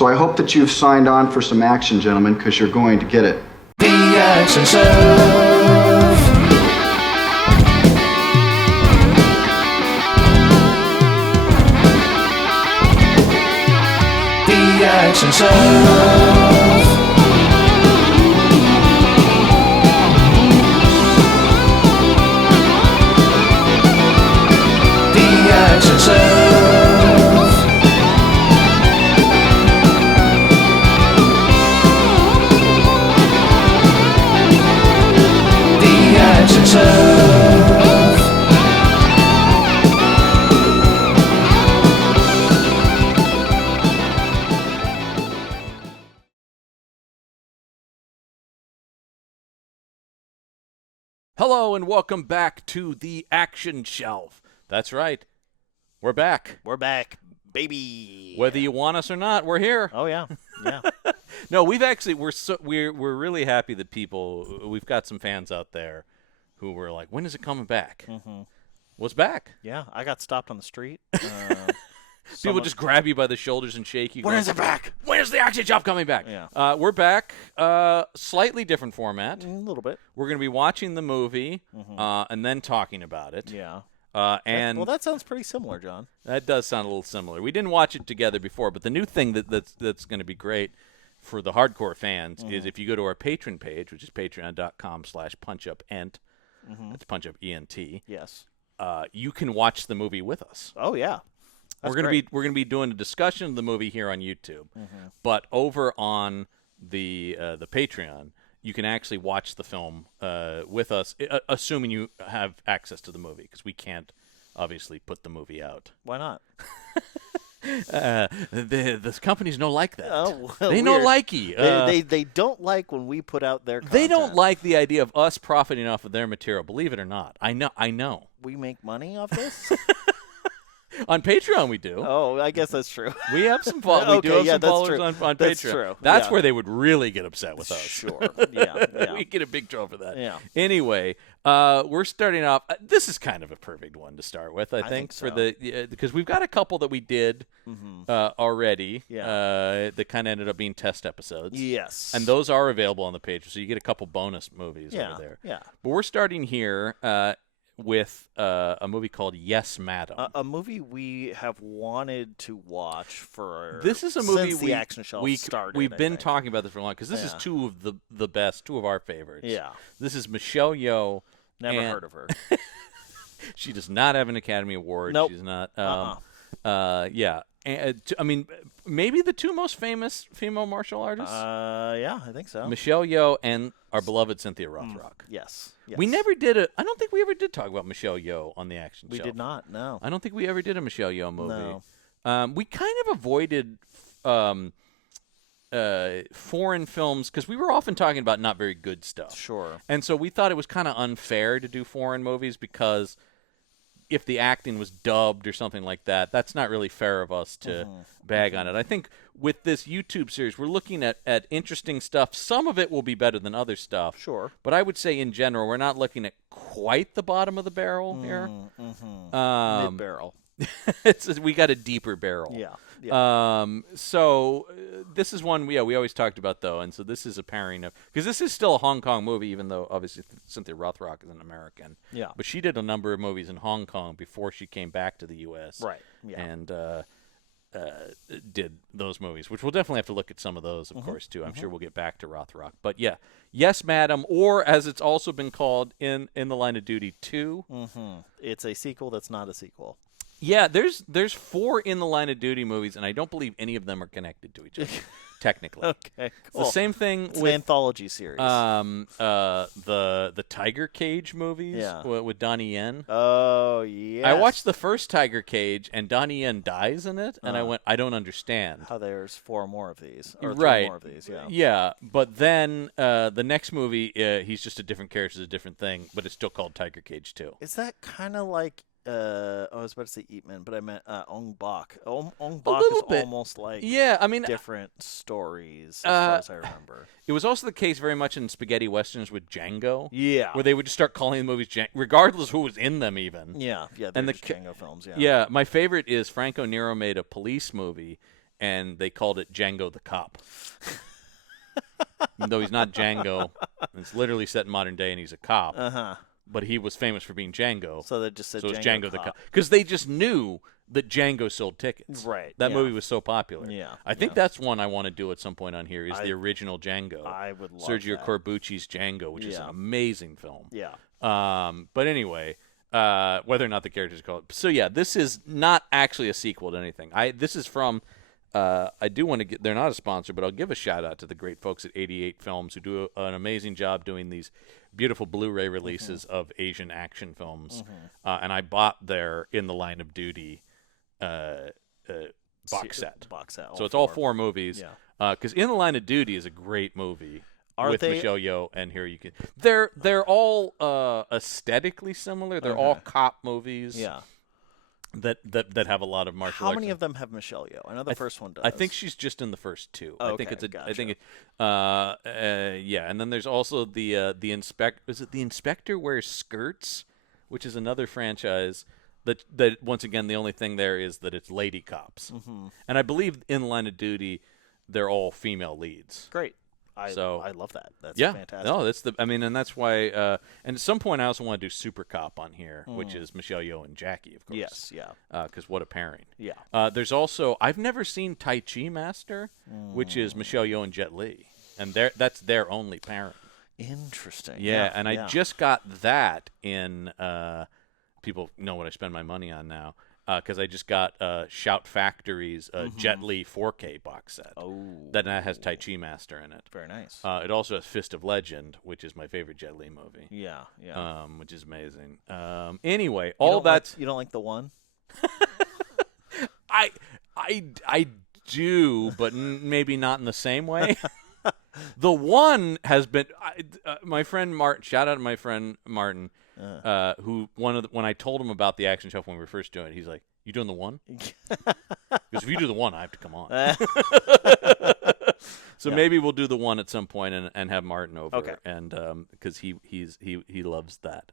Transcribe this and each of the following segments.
So I hope that you've signed on for some action, gentlemen, because you're going to get it. The Action Shove. The Action Shove. The Action Shove. The Action Shove. Hello and welcome back to the Action Shelf. That's right. We're back. We're back, baby. Whether you want us or not, we're here. Oh yeah, yeah. No, we're really happy that we've got some fans out there who were like, when is it coming back? Mm-hmm. Well, it's back. Yeah, I got stopped on the street. People just grab you by the shoulders and shake you. When is it back? When is the Action Shelf coming back? Yeah. We're back. Slightly different format. A little bit. We're going to be watching the movie and then talking about it. Yeah. And well, that sounds pretty similar, John. that does sound a little similar. We didn't watch it together before, but the new thing that's going to be great for the hardcore fans is if you go to our Patreon page, which is patreon.com/punchupent. That's punchupent. Yes. You can watch the movie with us. Oh yeah. That's we're great. gonna be doing a discussion of the movie here on YouTube, but over on the Patreon, you can actually watch the film with us, assuming you have access to the movie, because we can't obviously put the movie out. Why not? The companies don't like that. Oh, well, they don't weird. likey. They don't like when we put out their content. They don't like the idea of us profiting off of their material. Believe it or not, I know. We make money off this. On Patreon, we do. Oh, I guess that's true. We have some followers. Okay, We do have yeah, some that's followers true. on That's Patreon. true. That's Yeah. where they would really get upset with us. Sure. Yeah. We get a big trouble for that. Yeah. Anyway, we're starting off. This is kind of a perfect one to start with, I think for so. because we've got a couple that we did already. Yeah. That kind of ended up being test episodes. Yes. And those are available on the page, so you get a couple bonus movies Yeah. over there. Yeah. But we're starting here with a movie called Yes, Madam. A movie we have wanted to watch for. This is a movie since the Action Shelf started. We've I been think. talking about this for a long because this is Yeah. two of the best, two of our favorites. Yeah. This is Michelle Yeoh. Never and heard of her. She does not have an Academy Award. Nope. She's not. Yeah. And, I mean, maybe the two most famous female martial artists: Yeah, I think so. Michelle Yeoh and our beloved Cynthia Rothrock. Yes. We never did I don't think we ever did talk about Michelle Yeoh on the Action We Shelf. did not. No. I don't think we ever did a Michelle Yeoh movie. No. We kind of avoided foreign films because we were often talking about not very good stuff. Sure. And so we thought it was kind of unfair to do foreign movies because if the acting was dubbed or something like that, that's not really fair of us to bag on it. I think with this YouTube series, we're looking at interesting stuff. Some of it will be better than other stuff. Sure. But I would say in general, we're not looking at quite the bottom of the barrel here. Mid barrel. We got a deeper barrel. Yeah. So this is one we always talked about though, and so this is a pairing of because this is still a Hong Kong movie, even though obviously Cynthia Rothrock is an American. Yeah. But she did a number of movies in Hong Kong before she came back to the U.S. Right. Yeah. And did those movies, which we'll definitely have to look at some of those, of course, too. I'm sure we'll get back to Rothrock. But yeah, Yes, Madam, or as it's also been called in The Line of Duty 2. It's a sequel that's not a sequel. Yeah, there's 4 In the Line of Duty movies, and I don't believe any of them are connected to each other, technically. Okay, cool. The same thing It's an with anthology series. the Tiger Cage movies Yeah. with Donnie Yen. Oh, yeah. I watched the first Tiger Cage, and Donnie Yen dies in it, and I went, I don't understand. how there's 4 more of these. Or 3 Right. more of these, yeah. Yeah, but then the next movie, he's just a different character, it's a different thing, but it's still called Tiger Cage 2. Is that kind of like I was about to say Ip Man, but I meant Ong Bak. Ong Bak is little bit. almost like Yeah, I mean, different stories as far as I remember. it was also the case very much in spaghetti westerns with Django. Yeah. Where they would just start calling the movies regardless who was in them even. Yeah, And the the Django films, yeah. Yeah, my favorite is Franco Nero made a police movie, and they called it Django the Cop. Even though he's not Django, it's literally set in modern day, and he's a cop. But he was famous for being Django. So they just said so it's Django Django the Cop. Cop. Because they just knew that Django sold tickets. Right, That yeah. movie was so popular. Yeah, I think that's one I want to do at some point on here is the original Django. I would love Sergio that. Corbucci's Django, which is an amazing film. Yeah. But anyway, whether or not the characters call it. So yeah, this is not actually a sequel to anything. This is from. I do want to get. They're not a sponsor, but I'll give a shout out to the great folks at 88 Films who do an amazing job doing these beautiful Blu-ray releases of Asian action films. And I bought their In the Line of Duty box set. So it's all 4 movies. Yeah. Because In the Line of Duty is a great movie. Are with they- Michelle Yeoh and here you can. They're all aesthetically similar. They're all cop movies. Yeah. That have a lot of martial How arts. many of them have Michelle Yeoh? I know the first one does. I think she's just in the first 2. I think Okay, it's a. gotcha. I think and then there's also the inspector. Is it the Inspector Wears Skirts, which is another franchise that once again the only thing there is that it's lady cops, and I believe in Line of Duty they're all female leads. Great. I love that. That's Yeah, fantastic. no, that's the. I mean, and that's why. And at some point, I also want to do Super Cop on here, which is Michelle Yeoh and Jackie, of course. Yes, yeah. Because what a pairing. Yeah. There's also I've never seen Tai Chi Master, which is Michelle Yeoh and Jet Li, and that's their only pairing. Interesting. Yeah, and I just got that in. People know what I spend my money on now. Because I just got Shout Factory's Jet Li 4K box set. Oh. That has Tai Chi Master in it. Very nice. It also has Fist of Legend, which is my favorite Jet Li movie. Yeah, yeah. Which is amazing. Anyway, You all don't that's you don't like the one? I do, but maybe not in the same way. The one has been my friend Martin. Shout out to my friend Martin, who when I told him about the action shelf when we were first doing it, he's like, "You doing the one?" Because if you do the one, I have to come on. So maybe we'll do the one at some point and have Martin over. Okay. And because he loves that.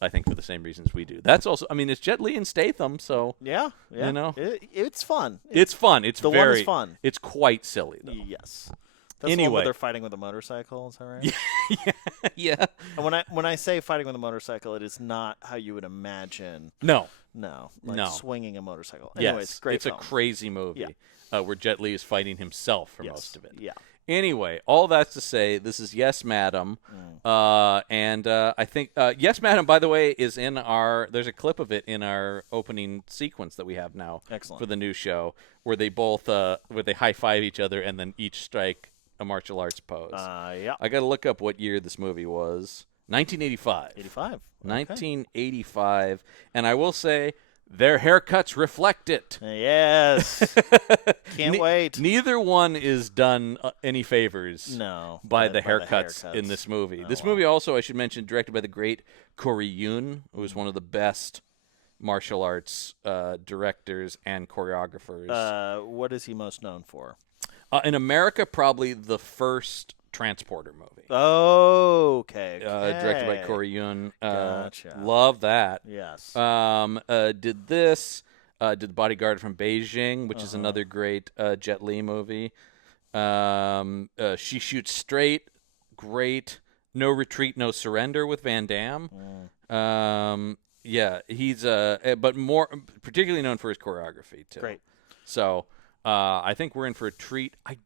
I think for the same reasons we do. That's also. I mean, it's Jet Li and Statham, so Yeah, yeah. You know? It's fun. it's fun. It's The one very is fun. It's quite silly though. Yes. That's the one Anyway. where they're fighting with a motorcycle, is that right? Yeah. And when I say fighting with a motorcycle, it is not how you would imagine. No. No, No. swinging a motorcycle. Anyways, Yes. great It's film. a crazy movie where Jet Li is fighting himself for most of it. Yeah. Anyway, all that's to say, this is Yes, Madam. And I think Yes, Madam, by the way, is in there's a clip of it in our opening sequence that we have now Excellent. for the new show where they both, where they high-five each other and then each strike a martial arts pose. Yeah. I got to look up what year this movie was. 1985. 85. Okay. 1985. And I will say, their haircuts reflect it. Yes. Can't wait. Neither one is done any favors No. by the haircuts in this movie. Oh, This wow. movie also, I should mention, directed by the great Corey Yun, who was one of the best martial arts directors and choreographers. What is he most known for? In America, probably the first Transporter movie. Okay. Directed by Corey Yun. Gotcha. Love that. Yes. Did this. Did The Bodyguard from Beijing, which is another great Jet Li movie. She Shoots Straight. Great. No Retreat, No Surrender with Van Damme. Yeah, he's but more particularly known for his choreography too. Great. So I think we're in for a treat. I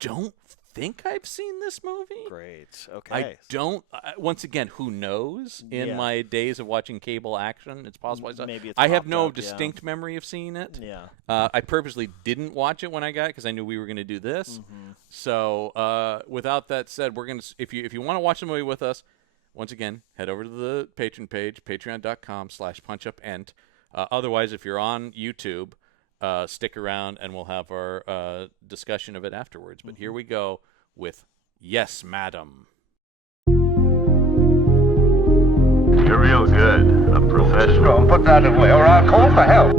don't think I've seen this movie. Great. Okay. I don't. Once again, who knows? In Yeah. my days of watching cable action, it's possible. Maybe it's I have popped no up, yeah. distinct memory of seeing it. Yeah. I purposely didn't watch it when I got it because I knew we were going to do this. So, without that said, we're going to. If you want to watch the movie with us, once again, head over to the Patreon page, patreon.com/punchupent. Otherwise, if you're on YouTube, stick around and we'll have our discussion of it afterwards. But here we go with Yes, Madam. You're real good. A professional. Put that away, or I'll call for help.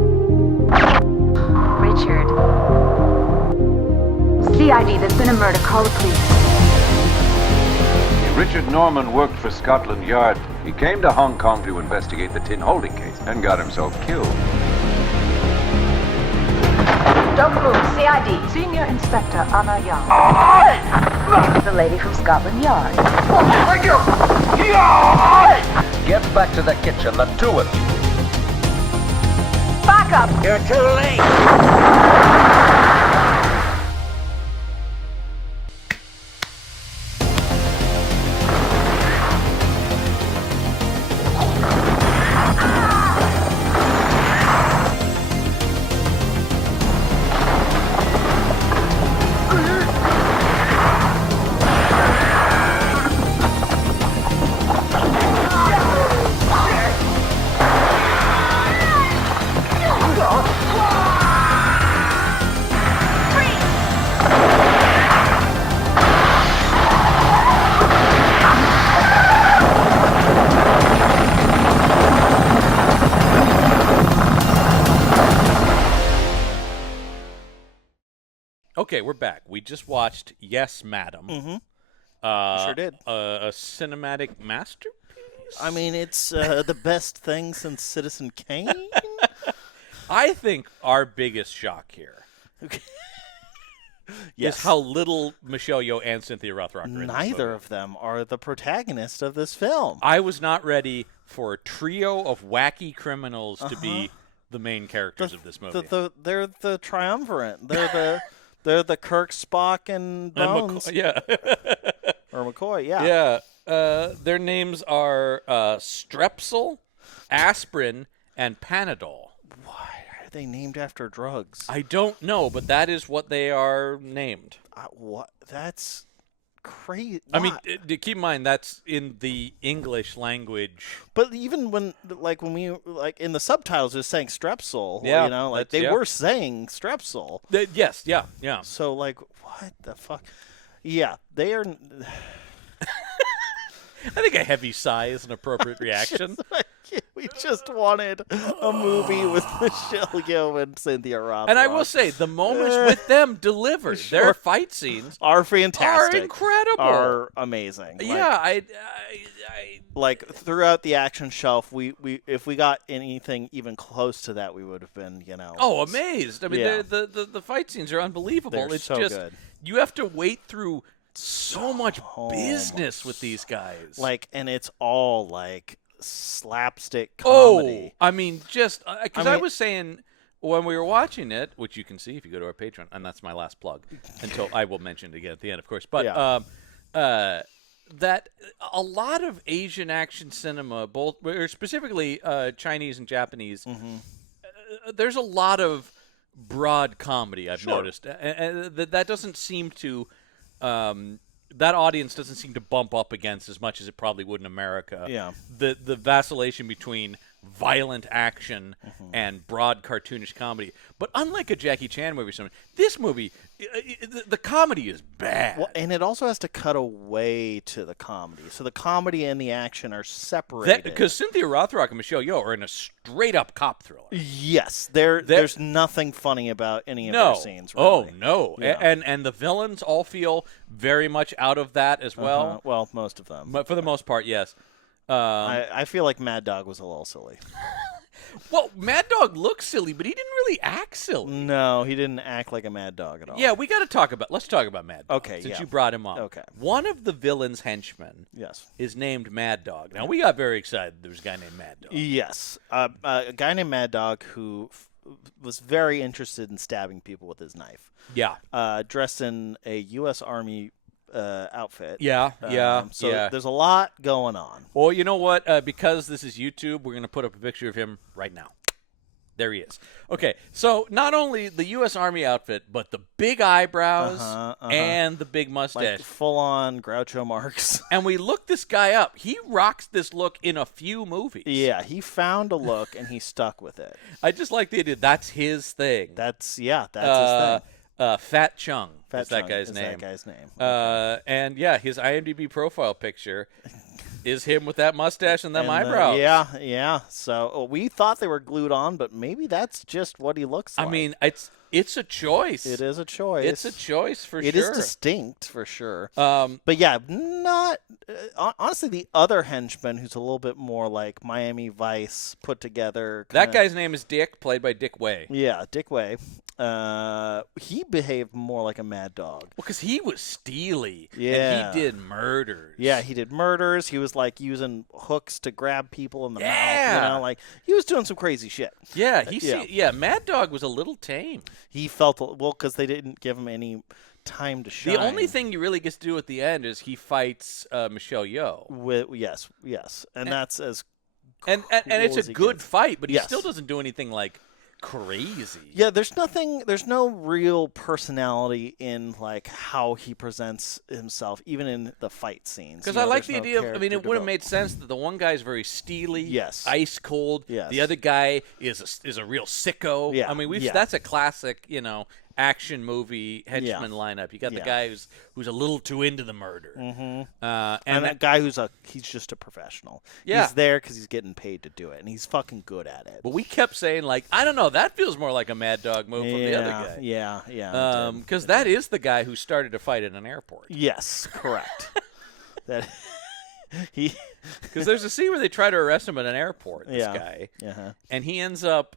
Richard. CID, there's been a murder. Call the police. Richard Norman worked for Scotland Yard. He came to Hong Kong to investigate the tin holding case and got himself killed. Don't move. CID. Senior Inspector Anna Young. The lady from Scotland Yard. Get back to the kitchen, the two of you. Back up. You're too late. Okay, we're back. We just watched Yes, Madam. Mm-hmm. Sure did. A cinematic masterpiece? I mean, it's the best thing since Citizen Kane. I think our biggest shock here is how little Michelle Yeoh and Cynthia Rothrock are in this Neither movie. of them are the protagonist of this film. I was not ready for a trio of wacky criminals to be the main characters of this movie. They're the triumvirate. They're the Kirk, Spock, and Bones. Yeah. Or McCoy, yeah. Yeah. Their names are Strepsil, Aspirin, and Panadol. Why are they named after drugs? I don't know, but that is what they are named. What? That's crazy. I mean, keep in mind that's in the English language. But even when we in the subtitles, they're saying Strepsil. Yeah, you know, they were saying Strepsil. Yes, yeah. So what the fuck? Yeah, they are. I think a heavy sigh is an appropriate reaction. We just wanted a movie with Michelle Yeoh and Cynthia Rothrock. And I will say, the moments with them delivered. Sure. Their fight scenes are fantastic. Are incredible. Are amazing. Yeah, I like throughout the action shelf, we if we got anything even close to that, we would have been, amazed. I mean, Yeah. the fight scenes are unbelievable. They're It's so just good. you have to wait through so much business with these guys. And it's all slapstick comedy. I mean, just because I was saying when we were watching it, which you can see if you go to our Patreon, and that's my last plug until I will mention it again at the end, of course. But that a lot of Asian action cinema, both or specifically Chinese and Japanese, there's a lot of broad comedy I've noticed, and that doesn't seem to. That audience doesn't seem to bump up against as much as it probably would in America. Yeah. The vacillation between violent action and broad cartoonish comedy. But unlike a Jackie Chan movie or something, this movie, the comedy is bad. Well, and it also has to cut away to the comedy. So the comedy and the action are separated. Because Cynthia Rothrock and Michelle Yeoh are in a straight-up cop thriller. Yes. There's nothing funny about any of their scenes, really. Oh, no. Yeah. And the villains all feel very much out of that as well. Well, most of them. But for the most part, yes. I feel like Mad Dog was a little silly. Well, Mad Dog looks silly, but he didn't really act silly. No, he didn't act like a Mad Dog at all. Yeah, let's talk about Mad Dog. Okay, since yeah. you brought him up. Okay. One of the villain's henchmen is named Mad Dog. Now, we got very excited there was a guy named Mad Dog. Yes. A guy named Mad Dog who was very interested in stabbing people with his knife. Yeah. Dressed in a U.S. Army outfit. So there's a lot going on. Well, you know what? Because this is YouTube, we're going to put up a picture of him right now. There he is. Okay, so not only the U.S. Army outfit, but the big eyebrows and the big mustache. Like full-on Groucho Marx. And we looked this guy up. He rocks this look in a few movies. Yeah, he found a look and he stuck with it. I just like the idea. That's his thing. That's his thing. Fat Chung is that Chung guy's is name. that guy's name. And yeah, his IMDb profile picture is him with that mustache and them eyebrows. Yeah. So we thought they were glued on, but maybe that's just what he looks like. I mean, It's a choice. It is a choice. It's a choice for It sure. is distinct for sure. Um, But yeah, not honestly. The other henchman, who's a little bit more like Miami Vice put together. that kinda- guy's name is Dick, played by Dick Way. Yeah, Dick Way. He behaved more like a mad dog. Well, because he was steely. Yeah. And he did murders. Yeah, he did murders. He was like using hooks to grab people in the mouth. Yeah. You know, like he was doing some crazy shit. Yeah, Yeah. Mad Dog was a little tame. He felt well because they didn't give him any time to shine. The only thing he really gets to do at the end is he fights Michelle Yeoh. Yes, and that's as And it's cool as a he good gets. fight, but he Yes. still doesn't do anything like crazy. Yeah, there's no real personality in like how he presents himself, even in the fight scenes. Because You I know, like there's the no idea of, I mean, it character would have development. made sense that the one guy's very steely, Yes. ice cold. Yes. The other guy is a real sicko. Yeah, I mean, yeah. that's a classic, action movie henchman lineup. You got the Yeah. guy who's a little too into the murder. Mm-hmm. And And that guy he's just a professional. Yeah. He's there because he's getting paid to do it, and he's fucking good at it. But we kept saying, like, I don't know, that feels more like a Mad Dog move from the other guy. Yeah, yeah. it did. Because that is the guy who started a fight at an airport. Yes, correct. that he. Because there's a scene where they try to arrest him at an airport, this Yeah. guy. Uh-huh. And he ends up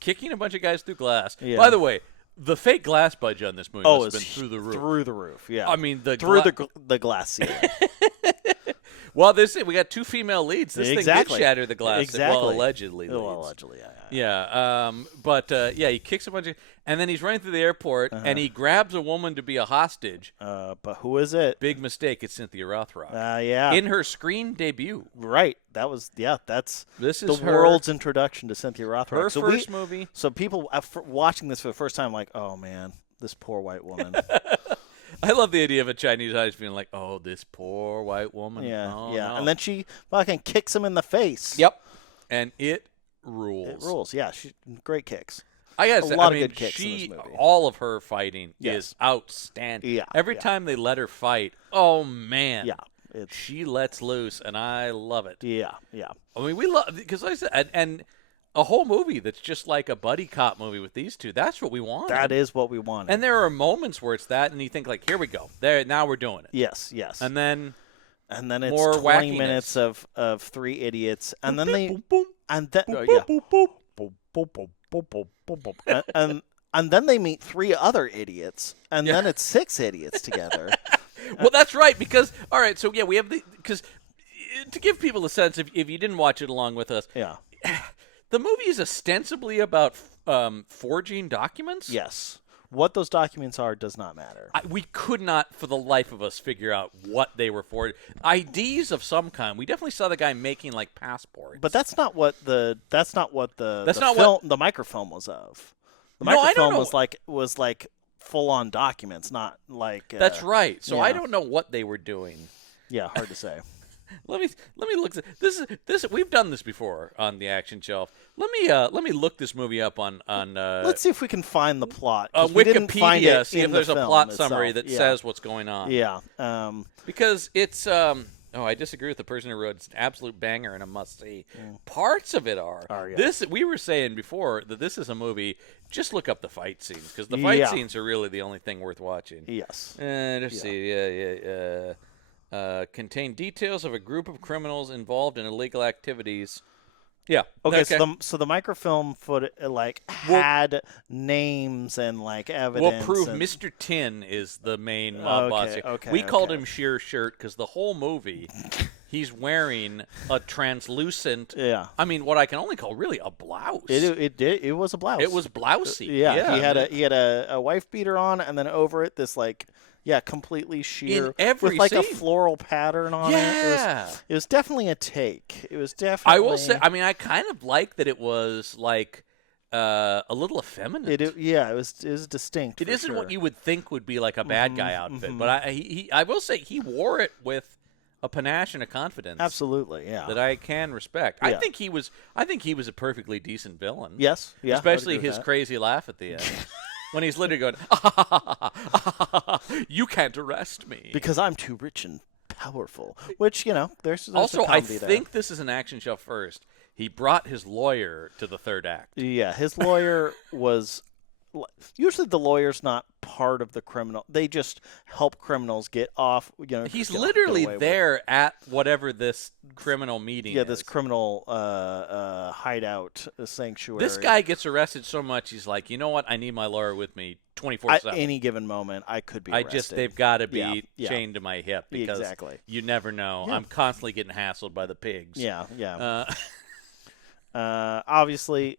kicking a bunch of guys through glass. Yeah. By the way, the fake glass budge on this movie Oh, must have it's been through the roof. Through the roof, yeah. I mean, the through gla- the glass ceiling. Well, we got two female leads. This thing Exactly. did shatter the glass. Exactly. Well, allegedly. Well, leads. allegedly, yeah. Yeah, but he kicks a bunch of, and then he's running through the airport, and he grabs a woman to be a hostage. But who is it? Big mistake. It's Cynthia Rothrock. Yeah. In her screen debut. Right. That's This the is her, world's introduction to Cynthia Rothrock. her So first movie. So people watching this for the first time, like, oh man, this poor white woman. I love the idea of a Chinese audience being like, "Oh, this poor white woman." yeah, Oh, yeah. no. And then she fucking kicks him in the face. Yep. And it rules. It rules. Yeah, great kicks. I gotta say, lot I of mean, good kicks in this movie. all of her fighting Yes. is outstanding. Yeah, Every yeah. time they let her fight, oh man. Yeah, it's She lets loose, and I love it. yeah, yeah. I mean, we love because like I said, and a whole movie that's just like a buddy cop movie with these two. That's what we want. That is what we wanted. And there are moments where it's that, and you think like, here we go. There, now we're doing it. yes, yes. And then And then it's more 20 wackiness. minutes of three idiots, and then they boom, boom, and then Oh, yeah. and then they meet three other idiots, and then it's six idiots together. Well, that's right, because all right, so yeah, we have because to give people a sense, if you didn't watch it along with us, Yeah. the movie is ostensibly about forging documents. Yes. What those documents are does not matter. We could not, for the life of us, figure out what they were for. IDs of some kind. We definitely saw the guy making like passports. But that's not what the microfilm was of. The No, I don't microfilm know. was like full on documents, not like That's right. So I yeah. don't know what they were doing. Yeah, hard to say. Let me look. This. We've done this before on the Action Shelf. Let me look this movie up on Let's see if we can find the plot. 'cause we didn't find Wikipedia. it See in if the there's a film plot itself. summary that Yeah. says what's going on. Yeah. Because it's I disagree with the person who wrote it's an absolute banger and a must see. Parts of it are. Yeah. This we were saying before that this is a movie. Just look up the fight scenes because the fight Yeah. scenes are really the only thing worth watching. Yes. Let's see. Contain details of a group of criminals involved in illegal activities. Yeah. Okay. So the microfilm had names and like evidence. We'll prove and, Mr. Tin is the main mob boss here. okay, we called okay. him Sheer Shirt because the whole movie he's wearing a translucent, Yeah. I mean, what I can only call really a blouse. It was a blouse. It was blousy. Yeah, he had a wife beater on, and then over it this completely sheer In every with like a scene. floral pattern on Yeah. it. It was definitely a take. It was definitely. I will say, I mean, I kind of like that it was like a little effeminate. it was distinct. It for isn't sure. what you would think would be like a bad guy outfit, but I will say he wore it with a panache and a confidence. Absolutely, yeah. That I can respect. I Yeah. think he was a perfectly decent villain. Yes, yeah. I would Especially agree with his that. crazy laugh at the end. When he's literally going, you can't arrest me. Because I'm too rich and powerful. Which there's Also, a I comedy there. think this is an Action Shelf first. He brought his lawyer to the third act. Yeah, his lawyer was usually the lawyer's not part of the criminal. They just help criminals get off. He's get literally away with- there at whatever this criminal meeting Yeah, is. this criminal hideout sanctuary. This guy gets arrested so much, he's like, you know what? I need my lawyer with me 24/7. At any given moment, I could be arrested. They've got to be Yeah. chained to my hip because Exactly. you never know. Yeah. I'm constantly getting hassled by the pigs. Yeah, yeah. Uh, Obviously,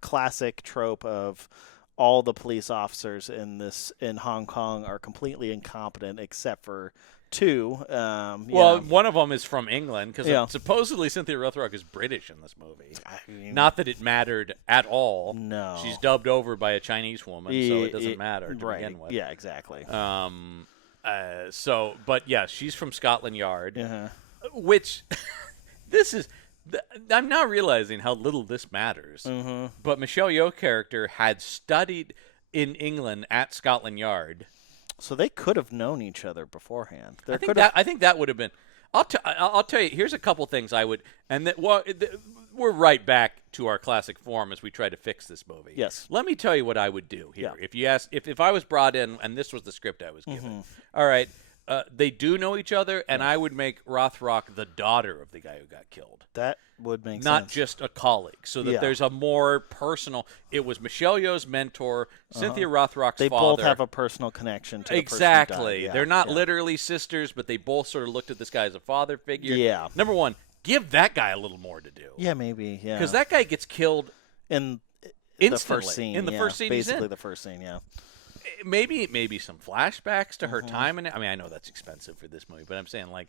classic trope of all the police officers in Hong Kong are completely incompetent except for two. One of them is from England because supposedly Cynthia Rothrock is British in this movie. Not that it mattered at all. No. She's dubbed over by a Chinese woman, so it doesn't matter to right. begin with. Yeah, exactly. But yeah, she's from Scotland Yard, Uh-huh. which this is. I'm now realizing how little this matters. Mm-hmm. But Michelle Yeoh's character had studied in England at Scotland Yard. So they could have known each other beforehand. I think that would have been. I'll tell you. Here's a couple things I would, and we're right back to our classic form as we try to fix this movie. Yes. Let me tell you what I would do here. Yeah. If you ask, if I was brought in and this was the script I was given, all right, they do know each other, and I would make Rothrock the daughter of the guy who got killed. That would make sense. Not just a colleague, so that there's a more personal. It was Michelle Yeoh's mentor, Cynthia Rothrock's They father. both have a personal connection to Exactly. the person who died. Yeah, They're not yeah. literally sisters, but they both sort of looked at this guy as a father figure. Yeah. Number one, give that guy a little more to do. Yeah, maybe. Yeah. Because that guy gets killed in instantly. the first scene. In the first scene he's basically in. the first scene. Yeah. Maybe some flashbacks to her time in it. I mean, I know that's expensive for this movie, but I'm saying, like,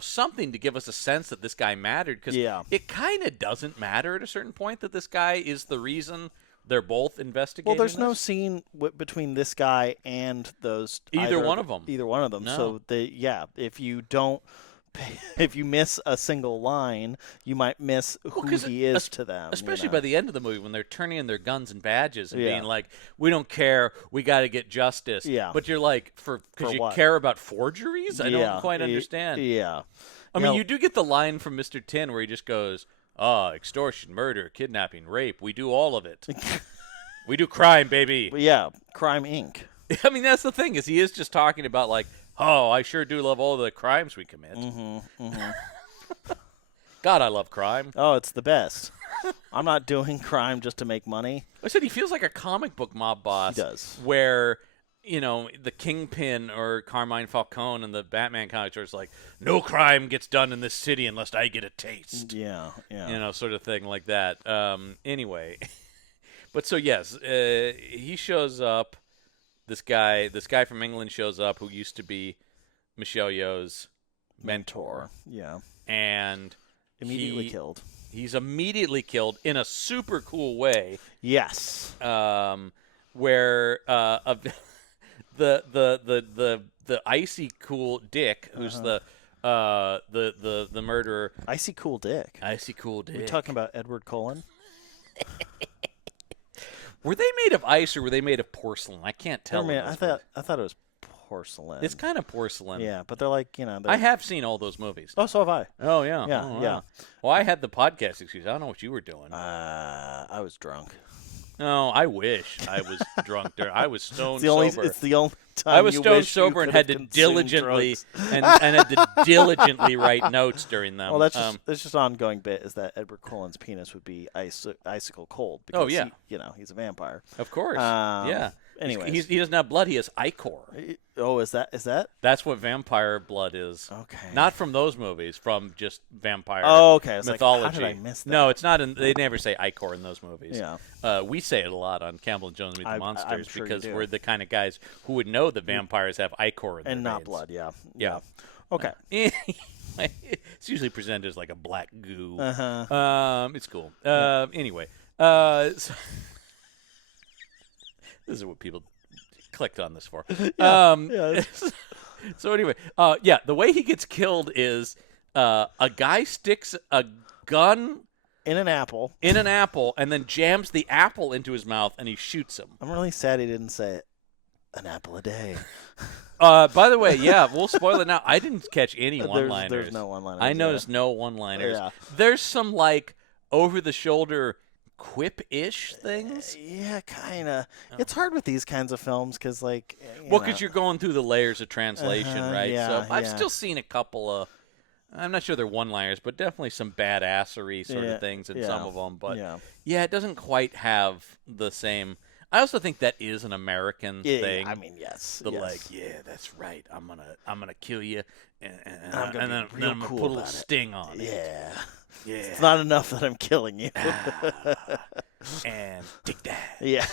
something to give us a sense that this guy mattered. Because it kind of doesn't matter at a certain point that this guy is the reason they're both investigating. Well, there's no this. scene between this guy and those Either one of them. Either one of them. No. So if you miss a single line, you might miss who he is to them. Especially by the end of the movie when they're turning in their guns and badges and being like, "We don't care, we got to get justice." Yeah. But you're like, because you what? care about forgeries? I don't quite understand. Yeah. I mean, you do get the line from Mr. Tin where he just goes, extortion, murder, kidnapping, rape. We do all of it. We do crime, baby. Yeah, Crime Inc. I mean, that's the thing is he is just talking about like, I sure do love all the crimes we commit. God, I love crime. Oh, it's the best. I'm not doing crime just to make money. I said he feels like a comic book mob boss. He does. Where, the Kingpin or Carmine Falcone and the Batman comics are just like, no crime gets done in this city unless I get a taste. Yeah, yeah. Sort of thing like that. Anyway. But so, yes, he shows up. This guy from England shows up who used to be Michelle Yeoh's mentor. Yeah. And Immediately killed. He's immediately killed in a super cool way. Yes. Where the icy cool Dick, who's the murderer. Icy cool Dick. Icy cool Dick. We're talking about Edward Cullen. Were they made of ice or were they made of porcelain? I can't tell. I thought it was porcelain. It's kind of porcelain. Yeah, but they're like I have seen all those movies. Oh, so have I. Oh yeah. Yeah, oh, wow. yeah. Well, I had the podcast excuse. I don't know what you were doing. I was drunk. No, I wish I was drunk. I was stone sober. It's the only time I was you stone wish you sober and could had have to consumed diligently drugs. and had to diligently write notes during them. Well, that's just an ongoing bit is that Edward Cullen's penis would be icicle cold because he's a vampire. Of course. Yeah. Anyways. He doesn't have blood. He has ichor. Oh, is that? That's what vampire blood is. Okay. Not from those movies, from just vampire okay. I was mythology. Like, how did I miss that? No, it's not. They never say ichor in those movies. Yeah. We say it a lot on Campbell and Jones Meet the Monsters I'm sure you because do. we're the kind of guys who would know that vampires have ichor in their And not veins. blood. Yeah. Yeah. Okay. It's usually presented as like a black goo. It's cool. Anyway, so this is what people clicked on this for. So anyway, the way he gets killed is a guy sticks a gun in an apple and then jams the apple into his mouth and he shoots him. I'm really sad he didn't say an apple a day. By the way, we'll spoil it now. I didn't catch any one-liners. There's no one-liners. I noticed no one-liners. Yeah. There's some like over-the-shoulder quip-ish things. Yeah, kind of. It's hard with these kinds of films because, like, Well, because you're going through the layers of translation, right? yeah, so I've yeah. still seen a couple of, I'm not sure they're one-liners, but definitely some badassery sort of things in some of them. But yeah, it doesn't quite have the same. I also think that is an American thing. I mean, yes. Like, yeah, that's right. I'm gonna kill you, and I'm gonna then be real I'm gonna cool put a little about it. sting on it. Yeah. Yeah. It's not enough that I'm killing you. And take that. Yeah.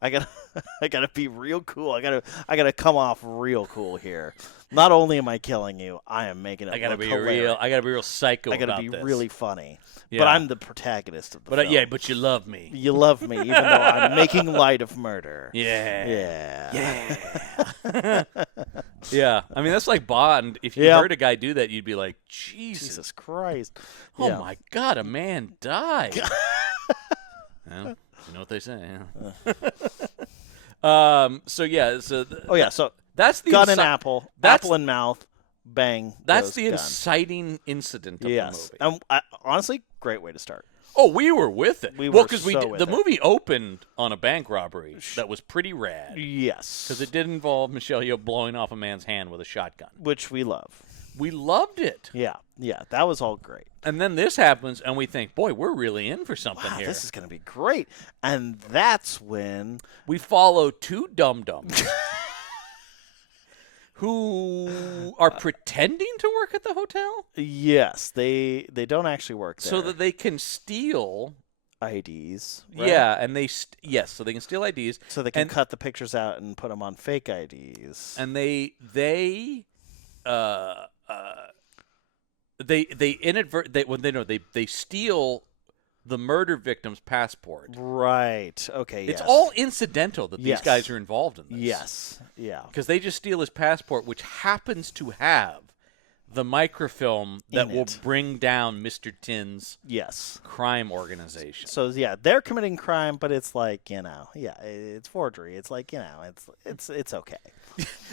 I gotta be real cool. I gotta come off real cool here. Not only am I killing you, I am making it. I gotta look be hilarious. I gotta be real psycho. I gotta about be this. really funny. Yeah. But I'm the protagonist of the film. Yeah, but you love me. You love me, even though I'm making light of murder. Yeah. Yeah. Yeah. I mean, that's like Bond. If you heard a guy do that, you'd be like, Jesus Christ. Oh Yeah. my God, a man died. Well, you know what they say. Yeah. So yeah. So. So that's the gun and apple. That's apple in mouth. Bang. That's goes the gun. inciting incident of the movie. Honestly, great way to start. Oh, we were with it. We well, were because so with the it. movie opened on a bank robbery that was pretty rad. Yes. Because it did involve Michelle Yeoh blowing off a man's hand with a shotgun. Which we love. We loved it. Yeah. That was all great. And then this happens, and we think, boy, we're really in for something here. This is going to be great. And that's when we follow two dum-dums who are pretending to work at the hotel? Yes, they don't actually work there. So that they can steal IDs. Right? Yeah, and so they can steal IDs. So they can cut the pictures out and put them on fake IDs. And they steal the murder victim's passport. Right. Okay. It's yes. all incidental that these guys are involved in this. Yes. Yeah. Because they just steal his passport, which happens to have the microfilm that will bring down Mr. Tin's crime organization. So yeah, they're committing crime, but it's like, it's forgery. It's like, it's okay.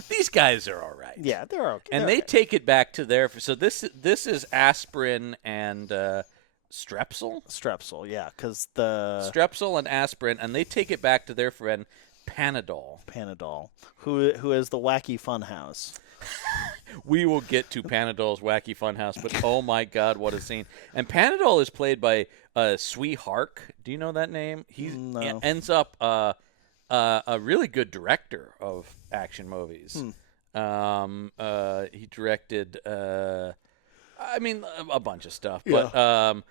These guys are all right. Yeah, they're okay. And they take it back to their. So this is aspirin and Strepsil. Strepsil, yeah, because the Strepsil and aspirin, and they take it back to their friend Panadol. Panadol, who is the wacky funhouse. We will get to Panadol's wacky funhouse, but oh my God, what a scene! And Panadol is played by Sui Hark. Do you know that name? He ends up a really good director of action movies. He directed, a bunch of stuff, but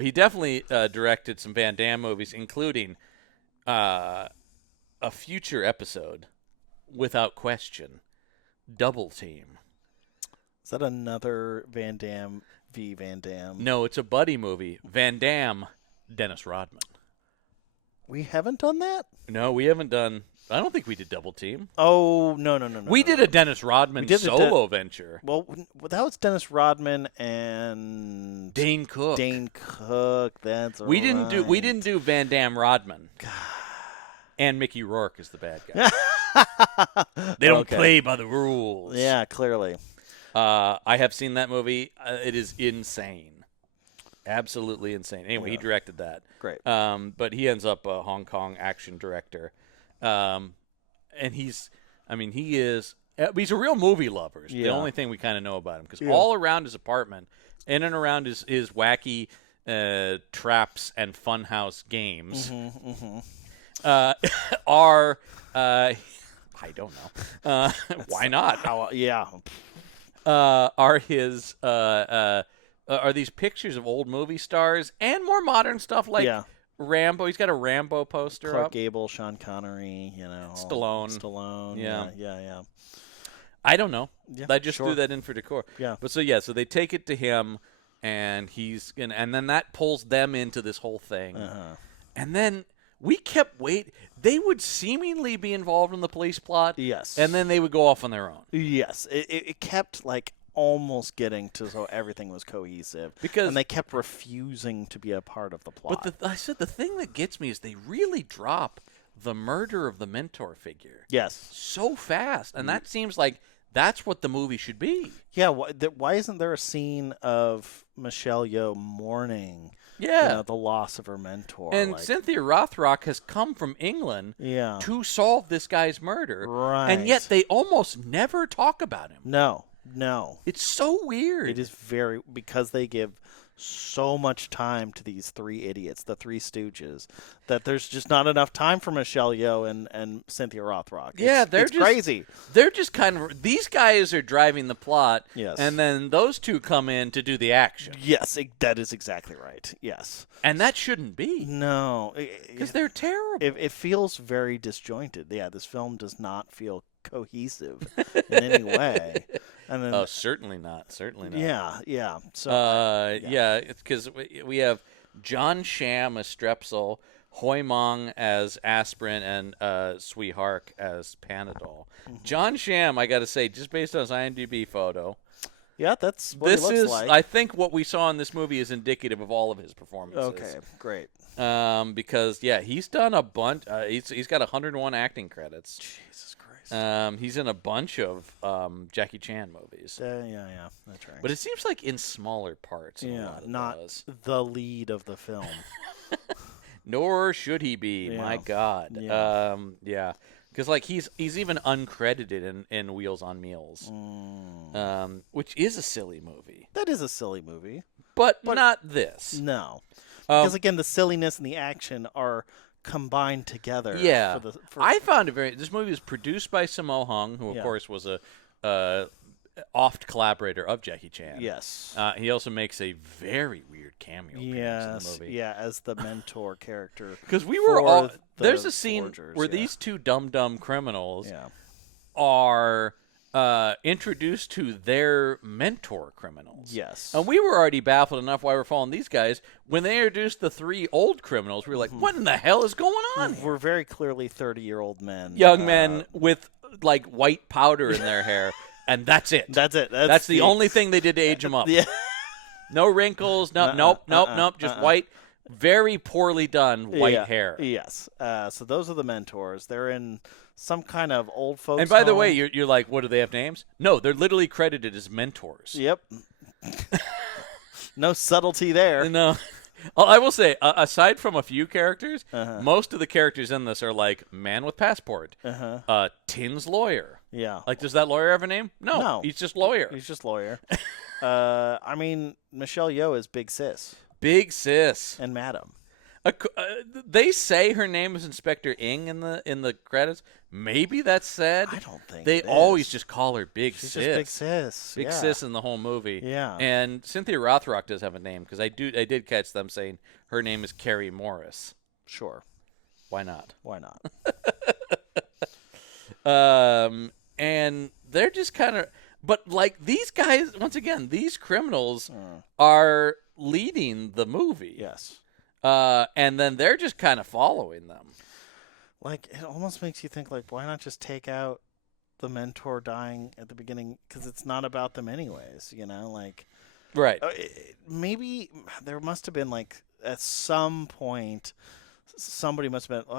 he definitely directed some Van Damme movies, including a future episode, without question. Double Team. Is that another Van Damme v. Van Damme? No, it's a buddy movie. Van Damme, Dennis Rodman. We haven't done that? No, we haven't done. I don't think we did Double Team. Oh, no. We did a Dennis Rodman solo venture. Well, that was Dennis Rodman and Dane Cook. That's We right. didn't do Van Damme Rodman. God. And Mickey Rourke is the bad guy. They don't play by the rules. Yeah, clearly. I have seen that movie. It is insane. Absolutely insane. Anyway, he directed that. Great. But he ends up a Hong Kong action director. And he's a real movie lover. It's the only thing we kind of know about him. Because all around his apartment, in and around his wacky traps and funhouse games are... I don't know. Why not? Are his are these pictures of old movie stars and more modern stuff like Rambo? He's got a Rambo poster Clark up. Gable, Sean Connery, Stallone. Yeah. I don't know. Yeah, I just threw that in for decor. Yeah. But so they take it to him, and and then that pulls them into this whole thing, and then. We kept waiting. They would seemingly be involved in the police plot. Yes. And then they would go off on their own. Yes. It kept, almost getting to so everything was cohesive. And they kept refusing to be a part of the plot. But I said the thing that gets me is they really drop the murder of the mentor figure. Yes. So fast. And that seems like that's what the movie should be. Yeah. Why isn't there a scene of Michelle Yeoh mourning Yeah. You know, the loss of her mentor. And like, Cynthia Rothrock has come from England yeah. to solve this guy's murder. Right. And yet they almost never talk about him. No. It's so weird. It is because they give so much time to these three idiots, the Three Stooges, that there's just not enough time for Michelle Yeoh and Cynthia Rothrock. Yeah, it's crazy. They're just kind of, these guys are driving the plot, Yes. and then those two come in to do the action. Yes, that is exactly right. Yes. And that shouldn't be. No. Because they're terrible. It feels very disjointed. Yeah, this film does not feel cohesive in any way. And then, Oh, certainly not. Yeah. So, Yeah, it's because we have John Sham as Strepsil, Hoi Mong as aspirin, and Sui Hark as Panadol. John Sham, I got to say, just based on his IMDb photo, yeah, that's what this he looks is. like. I think what we saw in this movie is indicative of all of his performances. Okay, great. Because he's done a bunch. He's got 101 acting credits. Jesus Christ. He's in a bunch of Jackie Chan movies. Yeah, that's right. But it seems like in smaller parts. than a yeah, lot of not those. the lead of the film. Nor should he be. Yeah. My God. Yeah. Yeah. Because like he's even uncredited in Wheels on Meals, which is a silly movie, That is a silly movie. but not this. No, because again, the silliness and the action are combined together. Yeah, for I found it very. This movie was produced by Sammo Hung, who of Yeah. course was a oft collaborator of Jackie Chan. yes. He also makes a very weird cameo appearance in Yes, the movie. yeah, as the mentor character. Because we were for all the there's a scene forgers, where yeah. these two dumb criminals Yeah. are introduced to their mentor criminals. Yes. And we were already baffled enough why we're following these guys. When they introduced the three old criminals, we were like, what in the hell is going on here? We're very clearly 30-year-old men. Young men with like white powder in their hair, and that's it. That's it. That's the only thing they did to age them up. Yeah. No wrinkles, nope, just white, very poorly done white Yeah, hair. Yes. So those are the mentors. They're in some kind of old folks. And by the home. way, you're like, what, do they have names? No, they're literally credited as mentors. Yep. No subtlety there. No. I will say, aside from a few characters, most of the characters in this are like man with passport, Tin's lawyer. Yeah. Like, does that lawyer have a name? No. He's just lawyer. He's just lawyer. I mean, Michelle Yeoh is Big Sis Big sis. and Madam. They say her name is Inspector Ing in the credits. Maybe that's said. I don't think they it always is. just call her Big She's Sis. just Big Sis. Big yeah. Sis in the whole movie. Yeah. And Cynthia Rothrock does have a name because I did catch them saying her name is Carrie Morris. Sure. Why not? Why not? And they're just kind of, but like these guys, once again, these criminals are leading the movie. Yes. And then they're just kind of following them. Like, it almost makes you think, like, why not just take out the mentor dying at the beginning? Because it's not about them anyways, you know? Like, Right. maybe there must have been, like, at some point, somebody must have been,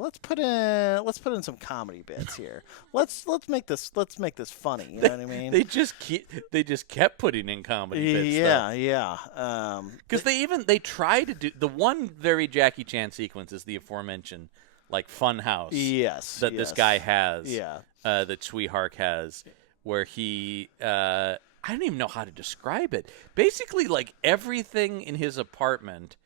let's put in some comedy bits here. let's make this funny. You know what I mean? They just kept putting in comedy bits. Yeah. Because they try to do the one very Jackie Chan sequence is the aforementioned like fun house. Yes. That this guy has. Yeah. That Sui Hark has, where he I don't even know how to describe it. Basically, like everything in his apartment